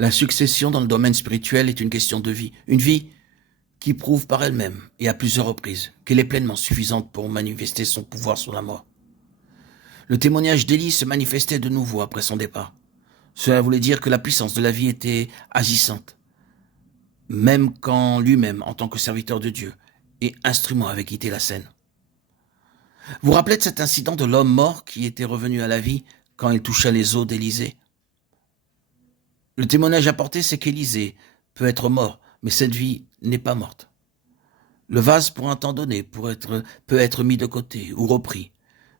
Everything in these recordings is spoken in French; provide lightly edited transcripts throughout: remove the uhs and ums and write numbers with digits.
La succession dans le domaine spirituel est une question de vie. Une vie qui prouve par elle-même, et à plusieurs reprises, qu'elle est pleinement suffisante pour manifester son pouvoir sur la mort. Le témoignage d'Élie se manifestait de nouveau après son départ. Cela voulait dire que la puissance de la vie était agissante, même quand lui-même, en tant que serviteur de Dieu et instrument, avait quitté la scène. Vous vous rappelez de cet incident de l'homme mort qui était revenu à la vie quand il toucha les os d'Élisée? Le témoignage apporté, c'est qu'Élisée peut être mort, mais cette vie n'est pas morte. Le vase, pour un temps donné, peut être mis de côté ou repris,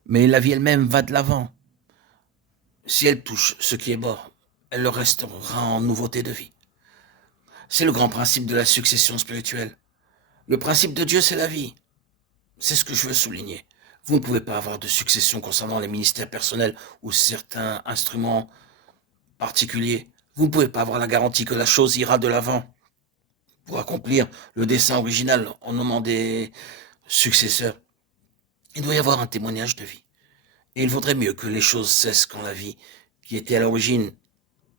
mais la vie elle-même va de l'avant. Si elle touche ce qui est mort, elle le restaurera en nouveauté de vie. C'est le grand principe de la succession spirituelle. Le principe de Dieu, c'est la vie. C'est ce que je veux souligner. Vous ne pouvez pas avoir de succession concernant les ministères personnels ou certains instruments particuliers. Vous ne pouvez pas avoir la garantie que la chose ira de l'avant pour accomplir le dessein original en nommant des successeurs. Il doit y avoir un témoignage de vie. Et il vaudrait mieux que les choses cessent quand la vie qui était à l'origine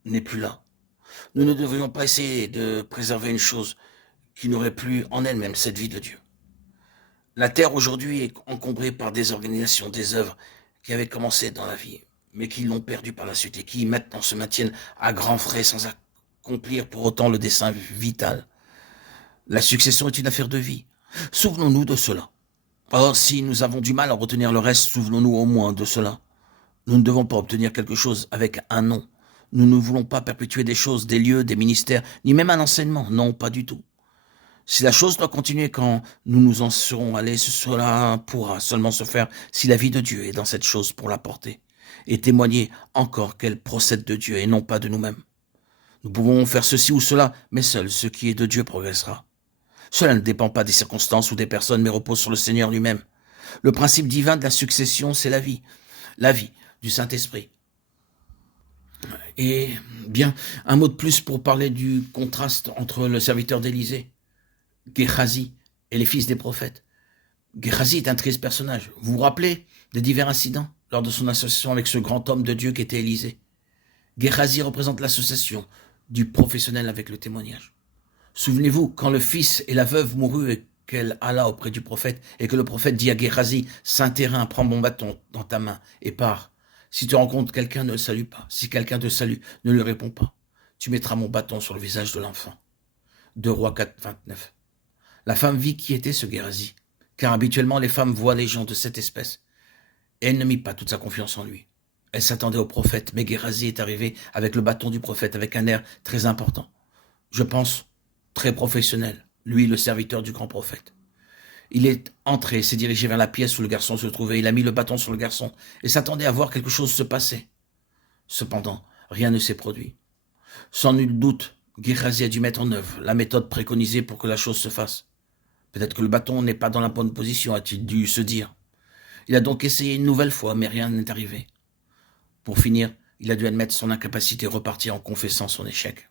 n'est plus là. Nous ne devrions pas essayer de préserver une chose qui n'aurait plus en elle-même cette vie de Dieu. La terre aujourd'hui est encombrée par des organisations, des œuvres qui avaient commencé dans la vie, mais qui l'ont perdue par la suite et qui maintenant se maintiennent à grands frais sans accomplir pour autant le dessein vital. La succession est une affaire de vie. Souvenons-nous de cela. Or, si nous avons du mal à retenir le reste, souvenons-nous au moins de cela. Nous ne devons pas obtenir quelque chose avec un nom. Nous ne voulons pas perpétuer des choses, des lieux, des ministères, ni même un enseignement. Non, pas du tout. Si la chose doit continuer quand nous nous en serons allés, cela pourra seulement se faire si la vie de Dieu est dans cette chose pour la porter et témoigner encore qu'elle procède de Dieu et non pas de nous-mêmes. Nous pouvons faire ceci ou cela, mais seul ce qui est de Dieu progressera. Cela ne dépend pas des circonstances ou des personnes, mais repose sur le Seigneur lui-même. Le principe divin de la succession, c'est la vie du Saint-Esprit. Et bien, un mot de plus pour parler du contraste entre le serviteur d'Élisée, Géhazi, et les fils des prophètes. Géhazi est un triste personnage. Vous vous rappelez des divers incidents lors de son association avec ce grand homme de Dieu qui était Élisée? Géhazi représente l'association du professionnel avec le témoignage. Souvenez-vous, quand le fils et la veuve moururent et qu'elle alla auprès du prophète, et que le prophète dit à Géhazi, « Saint-Terrain, prends mon bâton dans ta main et pars. Si tu rencontres quelqu'un, ne le salue pas. Si quelqu'un te salue, ne lui réponds pas. Tu mettras mon bâton sur le visage de l'enfant. » 2 Rois 4, 29. La femme vit qui était ce Géhazi, car habituellement les femmes voient les gens de cette espèce, et elle ne mit pas toute sa confiance en lui. Elle s'attendait au prophète, mais Géhazi est arrivé avec le bâton du prophète, avec un air très important. Je pense très professionnel, lui le serviteur du grand prophète. Il est entré, s'est dirigé vers la pièce où le garçon se trouvait, il a mis le bâton sur le garçon et s'attendait à voir quelque chose se passer. Cependant, rien ne s'est produit. Sans nul doute, Géhazi a dû mettre en œuvre la méthode préconisée pour que la chose se fasse. Peut-être que le bâton n'est pas dans la bonne position, a-t-il dû se dire. Il a donc essayé une nouvelle fois, mais rien n'est arrivé. Pour finir, il a dû admettre son incapacité et repartir en confessant son échec.